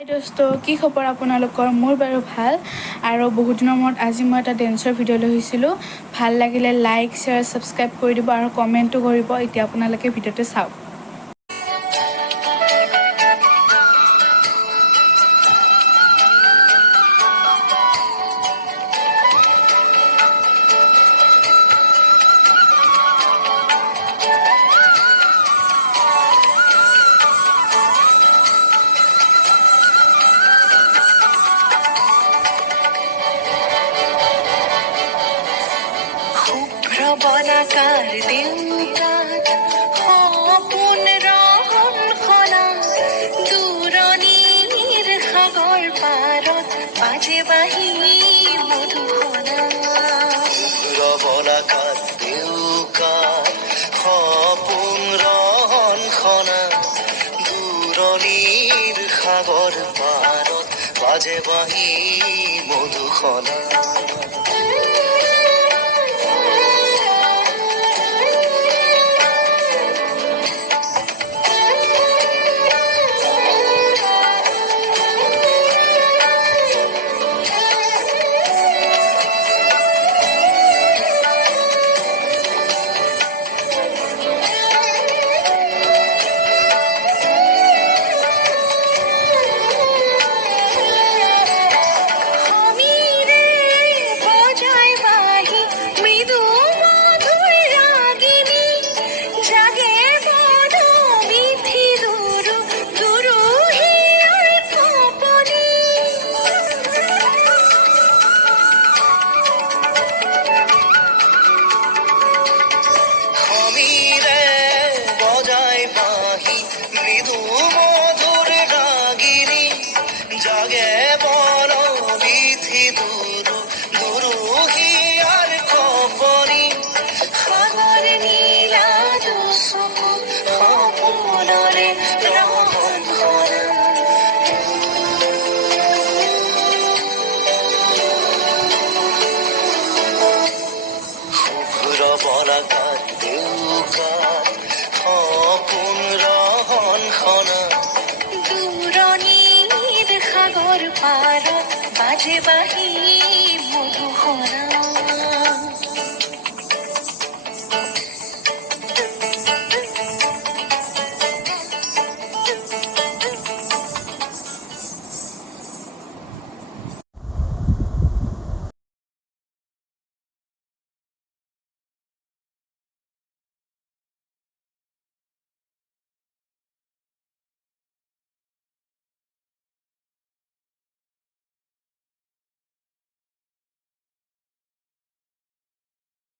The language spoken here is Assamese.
দোস্ত কি খবৰ আপোনালোকৰ? মোৰ বাৰু ভাল আৰু বহুত দিনৰ মূৰত আজি মই এটা ডেন্সৰ ভিডিঅ' লৈ আহিছিলোঁ। ভাল লাগিলে লাইক শ্বেয়াৰ ছাবস্ক্ৰাইব কৰি দিব আৰু কমেণ্টো কৰিব। এতিয়া আপোনালোকে ভিডিঅ'টো চাওক। বনাকাৰ দেউতাক সপোন ৰহন খনা দূৰণিৰ সাগৰ পাৰত বাজে বাঁহী মধুসনা বনাকাৰ দেউতাক সপোন ৰহন খনা দূৰণিৰ সাগৰ পাৰত বাজে বাঁহী মধুসনা মৃদু মধুর রাগিনী জাগে বল বিধি দুরু দুরু হিয়ার কপনি সাগর নীলা দুসুকু সপোনরে রহন খনা শুভ্র বলাকার দেউকার সপোন ৰহন খনা দূৰণিৰ সাগৰ পাৰত বাজে বাঁহী